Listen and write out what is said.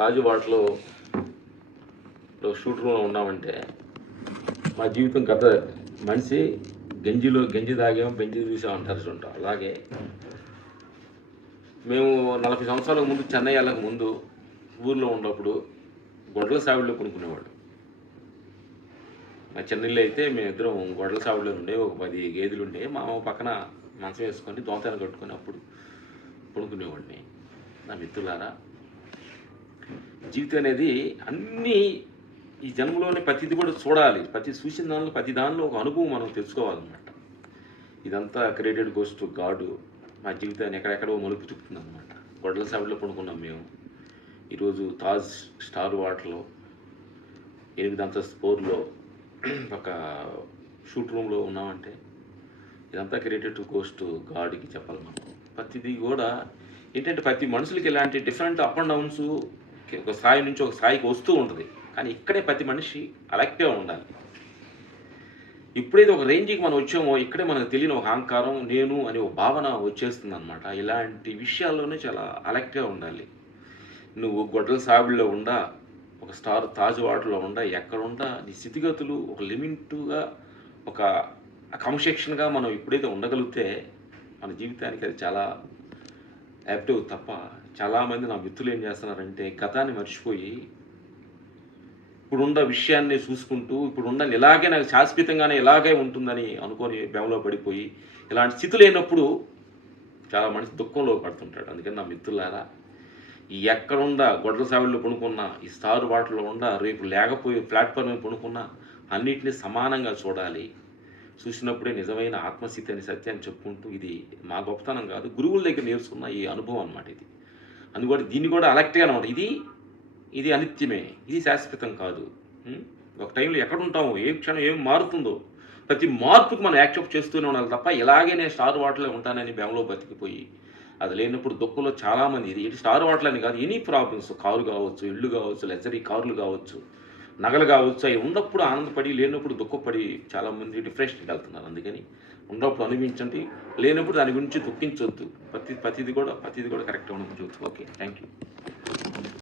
తాజ్ వాటర్లో షూట్ రూమ్లో ఉన్నామంటే మా జీవితం గత మనిషి గంజి తాగాం బెంజి చూసాం అంటారు చూంటాం. అలాగే మేము 40 సంవత్సరాల ముందు చెన్నై వెళ్ళక ముందు ఊర్లో ఉన్నప్పుడు గొడ్ల సావిడిలో కొనుక్కునేవాడు. మా చెన్నైలో అయితే మేమిద్దరం గొడ్ల సావిడిలో ఉండే ఒక 10 గేదెలు ఉండే. మా పక్కన మంచం వేసుకొని దోమతెన కట్టుకొని అప్పుడు కొనుక్కునేవాడిని. నా మిత్రులారా, జీవితం అనేది అన్నీ ఈ జన్మలోనే ప్రతిది కూడా చూడాలి. చూసిన దానిలో ప్రతి దానిలో ఒక అనుభవం మనం తెలుసుకోవాలన్నమాట. ఇదంతా క్రెడిట్ గోస్ టు గాడ్. మా జీవితాన్ని ఎక్కడెక్కడో మలుపు తిప్పుతుందన్నమాట. గొడ్ల సావిడిలో పడుకున్నాం మేము. ఈరోజు తాజ్ స్టార్ వాటర్లో 8 అంతస్తు ఫ్లోర్లో ఒక షూట్ రూమ్లో ఉన్నామంటే ఇదంతా క్రెడిట్ గోస్ టు గాడ్కి చెప్పాలి. మనం ప్రతిదీ కూడా ఏంటంటే ప్రతి మనుషులకి ఇలాంటి డిఫరెంట్ అప్ అండ్ డౌన్స్ ఒక స్థాయి నుంచి ఒక స్థాయికి వస్తూ ఉంటుంది. కానీ ఇక్కడే ప్రతి మనిషి అలెక్టివ్గా ఉండాలి. ఎప్పుడైతే ఒక రేంజ్కి మనం వచ్చామో ఇక్కడే మనకు తెలియని ఒక అహంకారం, నేను అనే ఒక భావన వచ్చేస్తుంది అనమాట. ఇలాంటి విషయాల్లోనే చాలా అలెక్టివ్గా ఉండాలి. నువ్వు గొడ్డల సావిడిలో ఉండా, ఒక స్టార్ తాజ్ వాటర్లో ఉండా, ఎక్కడుండా నీ స్థితిగతులు ఒక లిమిట్గా ఒక క్రమశిక్షణగా మనం ఎప్పుడైతే ఉండగలిగితే మన జీవితానికి అది చాలా యాక్టివ్. తప్ప చాలామంది నా మిత్రులు ఏం చేస్తున్నారంటే గతాన్ని మర్చిపోయి ఇప్పుడున్న విషయాన్ని చూసుకుంటూ ఇప్పుడున్న ఇలాగే నాకు శాశ్వతంగానే ఇలాగే ఉంటుందని అనుకొని బెమలో పడిపోయి ఇలాంటి స్థితి లేనప్పుడు చాలా మనిషి దుఃఖంలో పడుతుంటాడు. అందుకని నా మిత్రులారా, ఈ ఎక్కడుండా గొడ్ల సావిడిలో పడుకున్నా, ఈ స్టార్ వాటర్లో ఉండా, రేపు లేకపోయి ప్లాట్ఫామ్ మీద పడుకున్నా అన్నిటినీ సమానంగా చూడాలి. చూసినప్పుడే నిజమైన ఆత్మస్థితి అని సత్యాన్ని చెప్పుకుంటూ, ఇది మా గొప్పతనం కాదు, గురువుల దగ్గర నేర్చుకున్న ఈ అనుభవం అన్నమాట. ఇది అందుకని దీన్ని కూడా అలెక్ట్గానే ఉంటుంది. ఇది అనిత్యమే, ఇది శాశ్వతం కాదు. ఒక టైంలో ఎక్కడుంటామో, ఏ క్షణం ఏం మారుతుందో ప్రతి మార్పుకి మనం యాక్సెప్ట్ చేస్తూనే ఉండాలి. తప్ప ఇలాగే నేను స్టార్ వాటర్లో ఉంటానని బెమలో బతికిపోయి అది లేనప్పుడు దుఃఖంలో చాలామంది, ఇది స్టార్ వాటర్లు అని కాదు, ఎనీ ప్రాబ్లమ్స్, కారు కావచ్చు, ఇళ్ళు కావచ్చు, లగ్జరీ కార్లు కావచ్చు, నగలు కావచ్చు, అవి ఉన్నప్పుడు ఆనందపడి లేనప్పుడు దుఃఖపడి చాలామంది డిప్రెషన్కి వెళ్తున్నారు. అందుకని ఉన్నప్పుడు అనుభవించండి, లేనప్పుడు దాని గురించి దుఃఖించవద్దు. ప్రతిది కూడా కరెక్ట్గా ఉండదు చూస్తూ. Okay, thank you.